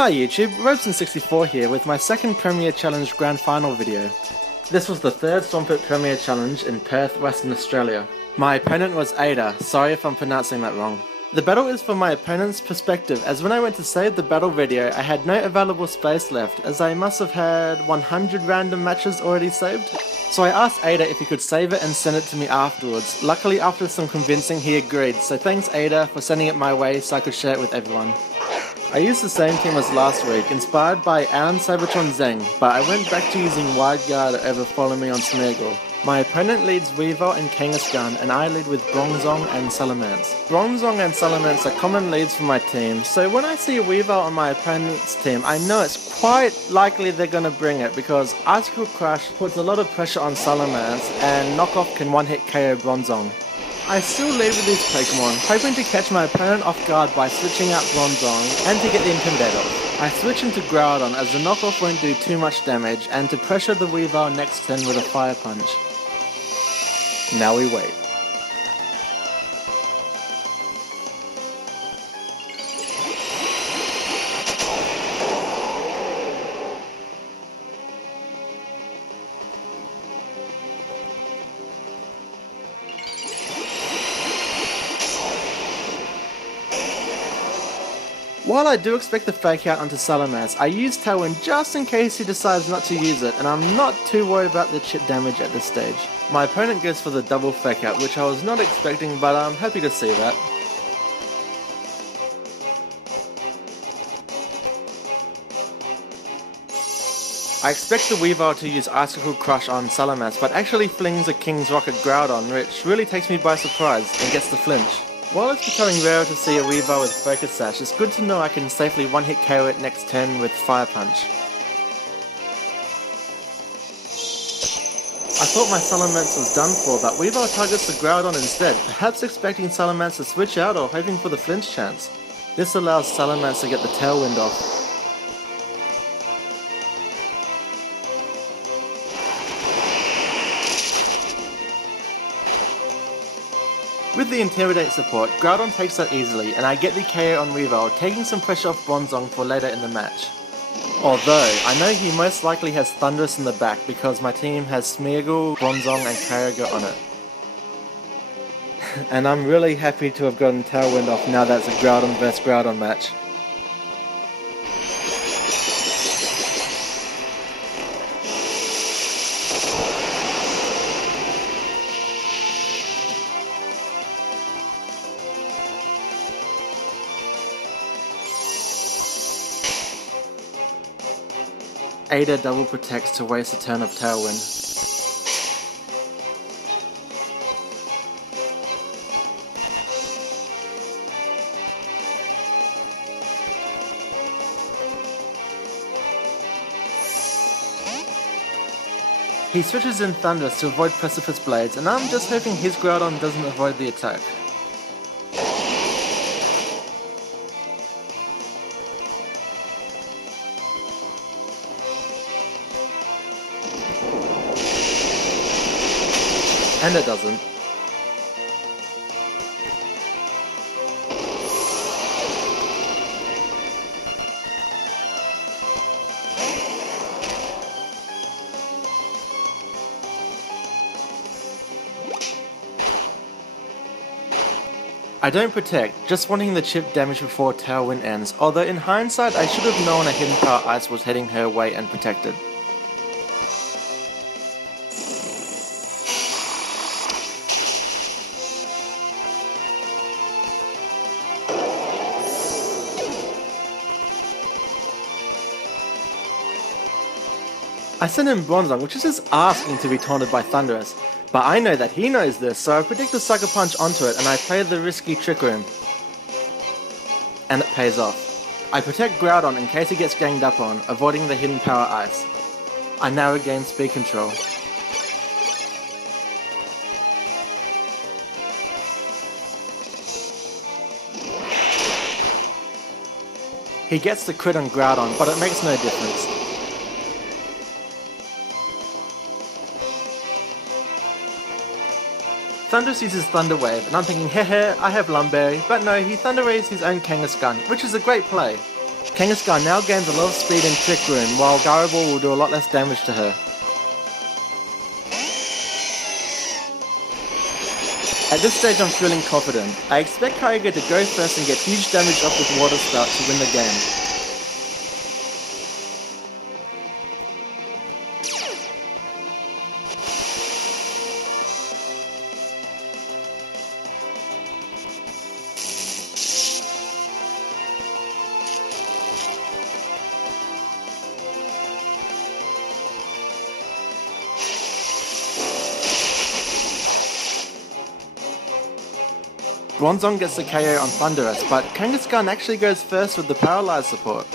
Hi YouTube, Robeson64 here with my second Premier Challenge Grand Final video. This was the third Swampert Premier Challenge in Perth, Western Australia. My opponent was Ada, sorry if I'm pronouncing that wrong. The battle is from my opponent's perspective, as when I went to save the battle video I had no available space left, as I must have had 100 random matches already saved. So I asked Ada if he could save it and send it to me afterwards. Luckily after some convincing he agreed, so thanks Ada for sending it my way so I could share it with everyone. I used the same team as last week, inspired by Alan Cybertron Zeng, but I went back to using Wide Guard over Follow Me on Smeargle. My opponent leads Weavile and Kangaskhan, and I lead with Bronzong and Salamence. Bronzong and Salamence are common leads for my team, so when I see a Weavile on my opponent's team, I know it's quite likely they're gonna bring it, because Icicle Crush puts a lot of pressure on Salamence, and Knockoff can one-hit KO Bronzong. I still lead with these Pokemon, hoping to catch my opponent off guard by switching out Bronzong and to get the Intimidate off. I switch into Groudon as the knockoff won't do too much damage and to pressure the Weavile next turn with a Fire Punch. Now we wait. While I do expect the Fake Out onto Salamence, I use Tailwind just in case he decides not to use it, and I'm not too worried about the chip damage at this stage. My opponent goes for the double Fake Out, which I was not expecting, but I'm happy to see that. I expect the Weavile to use Icicle Crush on Salamence, but actually flings a King's Rocket Groudon, which really takes me by surprise and gets the flinch. While it's becoming rarer to see a Weavile with Focus Sash, it's good to know I can safely one-hit KO it next turn with Fire Punch. I thought my Salamence was done for, but Weavile targets the Groudon instead, perhaps expecting Salamence to switch out or hoping for the flinch chance. This allows Salamence to get the Tailwind off. With the Intimidate support, Groudon takes that easily, and I get the KO on Weavile, taking some pressure off Bronzong for later in the match. Although, I know he most likely has Thundurus in the back because my team has Smeargle, Bronzong and Kyogre on it. And I'm really happy to have gotten Tailwind off now that it's a Groudon vs Groudon match. Ada double protects to waste a turn of Tailwind. He switches in Thundurus to avoid Precipice Blades, and I'm just hoping his Groudon doesn't avoid the attack. And it doesn't. I don't protect, just wanting the chip damage before Tailwind ends, although in hindsight I should have known a Hidden Power Ice was heading her way and protected. I send him Bronzong, which is just asking to be taunted by Thundurus, but I know that he knows this, so I predict a Sucker Punch onto it and I play the risky Trick Room. And it pays off. I protect Groudon in case he gets ganged up on, avoiding the Hidden Power Ice. I now regain speed control. He gets the crit on Groudon, but it makes no difference. Thundurus uses Thunder Wave, and I'm thinking, hehe, I have Lumberry, but no, he Thunder Waves his own Kangaskhan, which is a great play. Kangaskhan now gains a lot of speed in Trick Room, while Garaball will do a lot less damage to her. At this stage I'm feeling confident. I expect Kyogre to go first and get huge damage off with Water Spout to win the game. Bronzong gets the KO on Thundurus, but Kangaskhan actually goes first with the Paralyze support.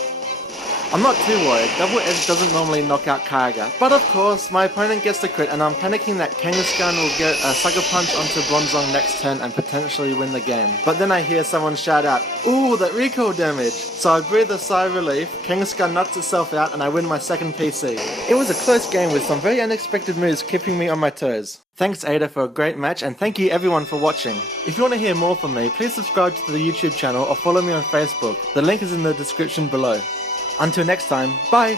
I'm not too worried, Double Edge doesn't normally knock out Kyogre, but of course my opponent gets the crit and I'm panicking that Kangaskhan will get a Sucker Punch onto Bronzong next turn and potentially win the game. But then I hear someone shout out, "Ooh, that recoil damage!" So I breathe a sigh of relief, Kangaskhan nuts itself out and I win my second PC. It was a close game with some very unexpected moves keeping me on my toes. Thanks Ada for a great match and thank you everyone for watching. If you want to hear more from me, please subscribe to the YouTube channel or follow me on Facebook. The link is in the description below. Until next time, bye!